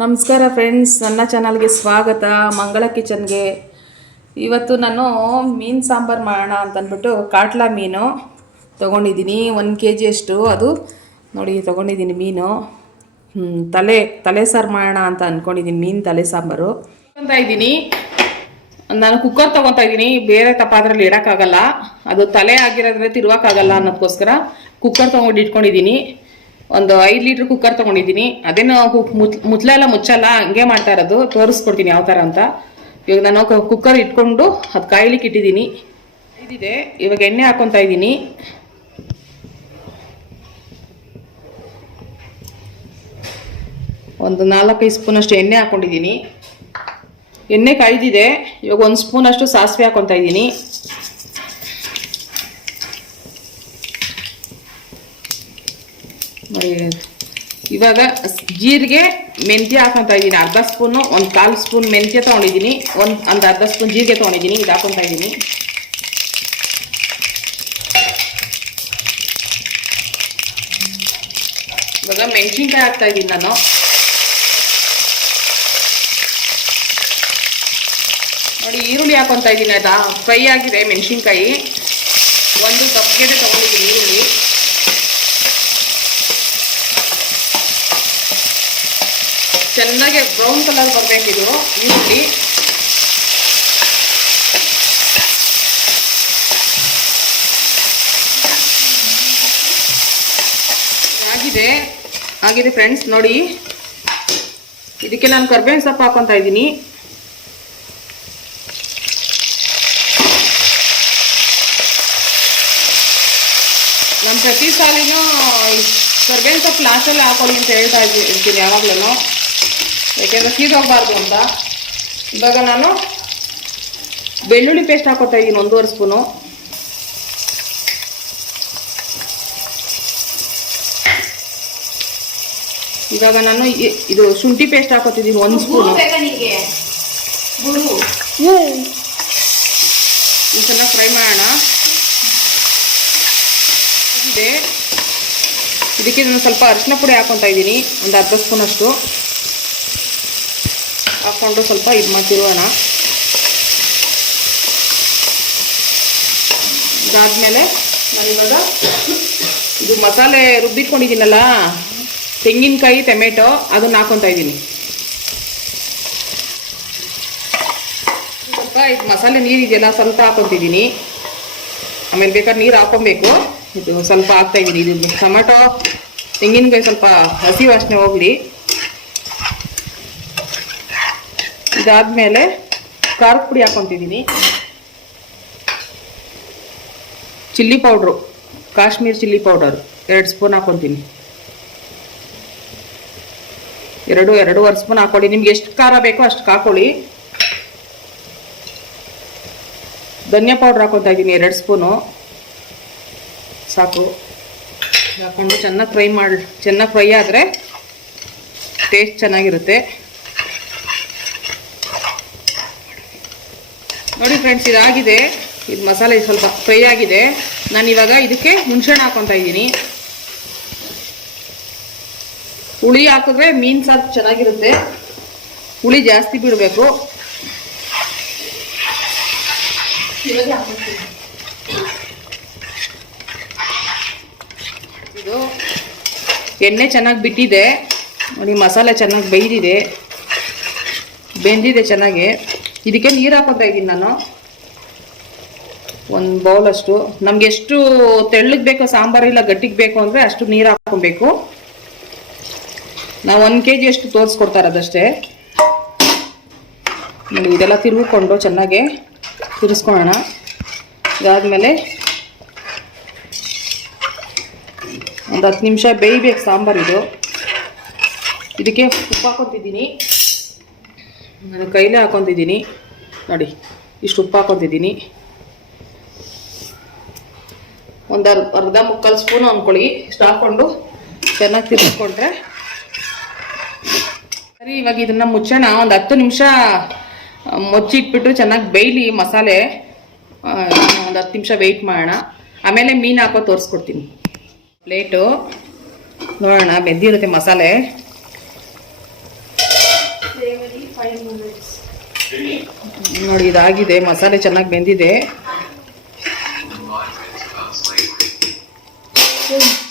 ನಮಸ್ಕಾರ ಫ್ರೆಂಡ್ಸ್, ನನ್ನ ಚಾನಲ್ಗೆ ಸ್ವಾಗತ. ಮಂಗಳ ಕಿಚನ್ಗೆ ಇವತ್ತು ನಾನು ಮೀನು ಸಾಂಬಾರು ಮಾಡೋಣ ಅಂತಂದ್ಬಿಟ್ಟು ಕಾಟ್ಲಾ ಮೀನು ತೊಗೊಂಡಿದ್ದೀನಿ. 1 kg ಅಷ್ಟು ಅದು ನೋಡಿ ತೊಗೊಂಡಿದ್ದೀನಿ. ಮೀನು ತಲೆ ಸಾರು ಮಾಡೋಣ ಅಂತ ಅಂದ್ಕೊಂಡಿದ್ದೀನಿ. ಮೀನು ತಲೆ ಸಾಂಬಾರು ತೊಗೊತಾ ಇದ್ದೀನಿ. ನಾನು ಕುಕ್ಕರ್ ತೊಗೊತಾ ಇದ್ದೀನಿ. ಬೇರೆ ಪಾತ್ರೆಯಲ್ಲಿ ಇಡೋಕ್ಕಾಗಲ್ಲ, ಅದು ತಲೆ ಆಗಿರೋದ್ರೆ ತಿರುವಾಕಾಗಲ್ಲ ಅನ್ನೋದಕ್ಕೋಸ್ಕರ ಕುಕ್ಕರ್ ತೊಗೊಂಡು ಇಟ್ಕೊಂಡಿದ್ದೀನಿ. ಒಂದು 5 ಲೀಟ್ರ್ ಕುಕ್ಕರ್ ತೊಗೊಂಡಿದ್ದೀನಿ. ಅದೇನು ಮುಚ್ಚಲೆಲ್ಲ ಮುಚ್ಚಲ್ಲ, ಹಂಗೆ ಮಾಡ್ತಾ ಇರೋದು. ತೋರಿಸ್ಕೊಡ್ತೀನಿ ಯಾವ ಥರ ಅಂತ. ಇವಾಗ ನಾನು ಕುಕ್ಕರ್ ಇಟ್ಕೊಂಡು ಅದು ಕಾಯ್ಲಿಕ್ಕೆ ಇಟ್ಟಿದ್ದೀನಿ. ಇದಿದೆ, ಇವಾಗ ಎಣ್ಣೆ ಹಾಕೊತಾ ಇದ್ದೀನಿ. ಒಂದು 4-5 ಸ್ಪೂನಷ್ಟು ಎಣ್ಣೆ ಹಾಕೊಂಡಿದ್ದೀನಿ. ಎಣ್ಣೆ ಕಾಯ್ದಿದೆ. ಇವಾಗ 1 ಸ್ಪೂನಷ್ಟು ಸಾಸಿವೆ ಹಾಕೊತಾ ಇದ್ದೀನಿ. ಇವಾಗ ಜೀರಿಗೆ ಮೆಂತ್ಯ ಹಾಕೊತಾ ಇದ್ದೀನಿ. ಅರ್ಧ ಸ್ಪೂನು, 1/4 ಸ್ಪೂನ್ ಮೆಂತ್ಯ ತೊಗೊಂಡಿದ್ದೀನಿ. ಒಂದು ಅರ್ಧ ಸ್ಪೂನ್ ಜೀರಿಗೆ ತೊಗೊಂಡಿದ್ದೀನಿ. ಇದು ಹಾಕೊತಾ ಇದ್ದೀನಿ. ಇವಾಗ ಮೆಣಸಿನ್ಕಾಯಿ ಹಾಕ್ತಾ ಇದ್ದೀನಿ ನಾನು. ನೋಡಿ, ಈರುಳ್ಳಿ ಹಾಕೊತಾ ಇದ್ದೀನಿ. ಅದ ಫ್ರೈ ಆಗಿದೆ ಮೆಣಸಿನ್ಕಾಯಿ. 1 ಕಪ್ಗೆಡೆ ತೊಗೊಂಡಿದ್ದೀನಿ ಈರುಳ್ಳಿ. ಚೆನ್ನಾಗಿ ಬ್ರೌನ್ ಕಲರ್ ಬರಬೇಕಿದು ಈರುಳ್ಳಿ. ಆಗಿದೆ ಫ್ರೆಂಡ್ಸ್. ನೋಡಿ, ಇದಕ್ಕೆ ನಾನು ಕರ್ಬೇವಿನ ಸೊಪ್ಪು ಹಾಕೊತಾ ಇದ್ದೀನಿ. ನಾನು ಪ್ರತಿ ಸಾಲಿನೂ ಕರ್ಬೇವಿನ ಸೊಪ್ಪು ಲಾಸ್ಟಲ್ಲಿ ಹಾಕೊಳ್ಳಿ ಅಂತ ಹೇಳ್ತಾ ಇರ್ತೀನಿ ಯಾವಾಗಲೂ, ಯಾಕೆಂದರೆ ಸೀದೋಗಬಾರ್ದು ಅಂತ. ಇವಾಗ ನಾನು ಬೆಳ್ಳುಳ್ಳಿ ಪೇಸ್ಟ್ ಹಾಕೋತಾ ಇದ್ದೀನಿ 1.5 ಸ್ಪೂನು. ಇವಾಗ ನಾನು ಇದು ಶುಂಠಿ ಪೇಸ್ಟ್ ಹಾಕೋತಿದ್ದೀನಿ 1 ಸ್ಪೂನು. ಚೆನ್ನಾಗಿ ಫ್ರೈ ಮಾಡೋಣ. ಇದಕ್ಕೆ ನಾನು ಸ್ವಲ್ಪ ಅರಿಶಿನ ಪುಡಿ ಹಾಕೊತಾ ಇದ್ದೀನಿ, ಒಂದು ಅರ್ಧ ಸ್ಪೂನಷ್ಟು ಹಾಕ್ಕೊಂಡು ಸ್ವಲ್ಪ ಇದು ಮಾಡ್ತಿರೋಣ. ಇದಾದ್ಮೇಲೆ ನಾನಿವಾಗ ಇದು ಮಸಾಲೆ ರುಬ್ಬಿಟ್ಕೊಂಡಿದ್ದೀನಲ್ಲ, ತೆಂಗಿನಕಾಯಿ ಟೊಮೆಟೊ, ಅದನ್ನ ಹಾಕೊತಾ ಇದ್ದೀನಿ. ಸ್ವಲ್ಪ ಇದು ಮಸಾಲೆ ನೀರಿದೆಯಲ್ಲ ಸ್ವಲ್ಪ ಹಾಕೊತಿದ್ದೀನಿ. ಆಮೇಲೆ ಬೇಕಾದ್ರೆ ನೀರು ಹಾಕೊಬೇಕು. ಇದು ಸ್ವಲ್ಪ ಹಾಕ್ತಾ ಇದ್ದೀನಿ. ಇದು ಟೊಮೆಟೊ ತೆಂಗಿನಕಾಯಿ ಸ್ವಲ್ಪ ಹಸಿ ವಾಸನೆ ಹೋಗಲಿ. ಇದಾದ್ಮೇಲೆ ಖಾರದ ಪುಡಿ ಹಾಕೊತಿದ್ದೀನಿ. Chilli powder, Kashmir chilli powder 2 spoon ಹಾಕೊತೀನಿ. 2-2.5 ಸ್ಪೂನ್ ಹಾಕೊಳ್ಳಿ. ನಿಮ್ಗೆ ಎಷ್ಟು ಖಾರ ಬೇಕೋ ಅಷ್ಟು ಹಾಕೊಳ್ಳಿ. ಧನಿಯಾ ಪೌಡ್ರ್ ಹಾಕೊತಾ ಇದ್ದೀನಿ 2 ಸ್ಪೂನು ಸಾಕು. ಹಾಕೊಂಡು ಚೆನ್ನಾಗಿ ಫ್ರೈ ಆದರೆ ಟೇಸ್ಟ್ ಚೆನ್ನಾಗಿರುತ್ತೆ. ನೋಡಿ ಫ್ರೆಂಡ್ಸ್, ಇದಾಗಿದೆ. ಇದು ಮಸಾಲೆ ಸ್ವಲ್ಪ ಫ್ರೈ ಆಗಿದೆ. ನಾನು ಇವಾಗ ಇದಕ್ಕೆ ಹುಣಸೆಹಣ್ಣು ಹಾಕೊತಾ ಇದ್ದೀನಿ. ಹುಳಿ ಹಾಕಿದ್ರೆ ಮೀನು ಸಾರು ಚೆನ್ನಾಗಿರುತ್ತೆ. ಹುಳಿ ಜಾಸ್ತಿ ಬಿಡಬೇಕು. ಇದು ಎಣ್ಣೆ ಚೆನ್ನಾಗಿ ಬಿಟ್ಟಿದೆ. ನೋಡಿ, ಮಸಾಲೆ ಚೆನ್ನಾಗಿ ಬೆಂದಿದೆ ಚೆನ್ನಾಗಿ. ಇದಕ್ಕೆ ನೀರು ಹಾಕೋತಾ ಇದ್ದೀನಿ ನಾನು 1 ಬೌಲಷ್ಟು. ನಮ್ಗೆ ಎಷ್ಟು ತೆಳ್ಳಗೆ ಬೇಕೋ ಸಾಂಬಾರು, ಇಲ್ಲ ಗಟ್ಟಿಗೆ ಬೇಕು ಅಂದರೆ ಅಷ್ಟು ನೀರು ಹಾಕೊಬೇಕು. ನಾವು 1 kg ಅಷ್ಟು ತೋರಿಸ್ಕೊಡ್ತಾ ಇರೋದಷ್ಟೇ. ನೋಡಿ, ಇದೆಲ್ಲ ತಿರುಗಿಕೊಂಡು ಚೆನ್ನಾಗಿ ತಿರ್ಸ್ಕೊಳ್ಳೋಣ. ಇದಾದಮೇಲೆ ಒಂದು 10 ನಿಮಿಷ ಬೇಯಬೇಕು ಸಾಂಬಾರು ಇದು. ಇದಕ್ಕೆ ಉಪ್ಪು ಹಾಕೊತಿದ್ದೀನಿ. ನಾನು ಕೈಲೇ ಹಾಕೊತಿದ್ದೀನಿ. ನೋಡಿ, ಇಷ್ಟು ಉಪ್ಪು ಹಾಕೊತಿದ್ದೀನಿ. ಒಂದು ಅರ್ಧ-ಮುಕ್ಕಾಲು ಸ್ಪೂನು ಅಂದ್ಕೊಳ್ಳಿ. ಇಷ್ಟು ಹಾಕ್ಕೊಂಡು ಚೆನ್ನಾಗಿ ತಿರ್ಸ್ಕೊಂಡ್ರೆ ಸರಿ. ಇವಾಗ ಇದನ್ನು ಮುಚ್ಚೋಣ. ಒಂದು 10 ನಿಮಿಷ ಮುಚ್ಚಿಟ್ಬಿಟ್ಟು ಚೆನ್ನಾಗಿ ಬೇಯಲಿ ಮಸಾಲೆ. ಒಂದು 10 ನಿಮಿಷ ವೆಯ್ಟ್ ಮಾಡೋಣ. ಆಮೇಲೆ ಮೀನು ಹಾಕೋ ತೋರಿಸ್ಕೊಡ್ತೀನಿ. ಪ್ಲೇಟು ನೋಡೋಣ, ಬೆಂದಿರುತ್ತೆ ಮಸಾಲೆ. ನೋಡಿ ಇದಾಗಿದೆ, ಮಸಾಲೆ ಚೆನ್ನಾಗಿ ಬೆಂದಿದೆ.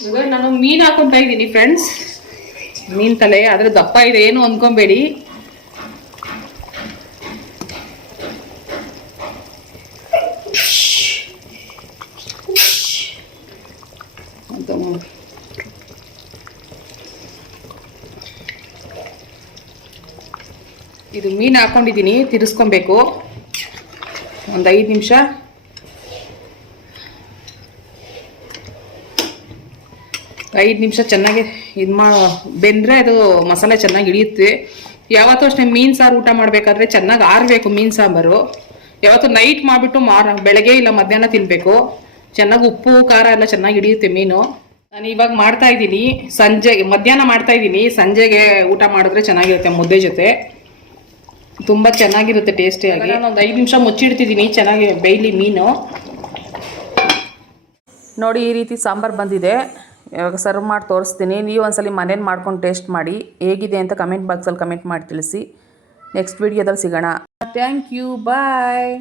ಇವಾಗ ನಾನು ಮೀನು ಹಾಕೊತಾ ಇದ್ದೀನಿ ಫ್ರೆಂಡ್ಸ್. ಮೀನು ತಲೆ ಆದರೆ ದಪ್ಪ ಇದೆ, ಏನು ಅಂದ್ಕೊಬೇಡಿ. ಇದು ಮೀನು ಹಾಕೊಂಡಿದ್ದೀನಿ, ತಿರ್ಸ್ಕೊಬೇಕು ಒಂದು 5 ನಿಮಿಷ. ಚೆನ್ನಾಗಿ ಇದು ಬೆಂದರೆ ಅದು ಮಸಾಲೆ ಚೆನ್ನಾಗಿ ಹಿಡಿಯುತ್ತೆ. ಯಾವತ್ತೂ ಅಷ್ಟೇ ಮೀನು ಸಾರು ಊಟ ಮಾಡಬೇಕಾದ್ರೆ ಚೆನ್ನಾಗಿ ಆರಬೇಕು ಮೀನು ಸಾಂಬಾರು. ಯಾವತ್ತೂ ನೈಟ್ ಮಾಡಿಬಿಟ್ಟು ಬೆಳಗ್ಗೆ ಇಲ್ಲ ಮಧ್ಯಾಹ್ನ ತಿನ್ನಬೇಕು. ಚೆನ್ನಾಗಿ ಉಪ್ಪು ಖಾರ ಎಲ್ಲ ಚೆನ್ನಾಗಿ ಹಿಡಿಯುತ್ತೆ ಮೀನು. ನಾನು ಇವಾಗ ಮಾಡ್ತಾ ಇದ್ದೀನಿ, ಮಧ್ಯಾಹ್ನ ಮಾಡ್ತಾ ಇದ್ದೀನಿ. ಸಂಜೆಗೆ ಊಟ ಮಾಡಿದ್ರೆ ಚೆನ್ನಾಗಿರುತ್ತೆ ಮುದ್ದೆ ಜೊತೆ, ತುಂಬ ಚೆನ್ನಾಗಿರುತ್ತೆ ಟೇಸ್ಟಿಯಾಗಿ. ನಾನು ಒಂದು 5 ನಿಮಿಷ ಮುಚ್ಚಿಡ್ತಿದ್ದೀನಿ, ಚೆನ್ನಾಗಿ ಬೇಯಲಿ ಮೀನು. ನೋಡಿ ಈ ರೀತಿ ಸಾಂಬಾರು ಬಂದಿದೆ. ಇವಾಗ ಸರ್ವ್ ಮಾಡಿ ತೋರಿಸ್ತೀನಿ. ನೀವು ಒಂದ್ಸಲಿ ಮನೇಲಿ ಮಾಡ್ಕೊಂಡು ಟೇಸ್ಟ್ ಮಾಡಿ ಹೇಗಿದೆ ಅಂತ ಕಮೆಂಟ್ ಬಾಕ್ಸಲ್ಲಿ ಕಮೆಂಟ್ ಮಾಡಿ ತಿಳಿಸಿ. ನೆಕ್ಸ್ಟ್ ವೀಡಿಯೋದಲ್ಲಿ ಸಿಗೋಣ. Thank you, bye.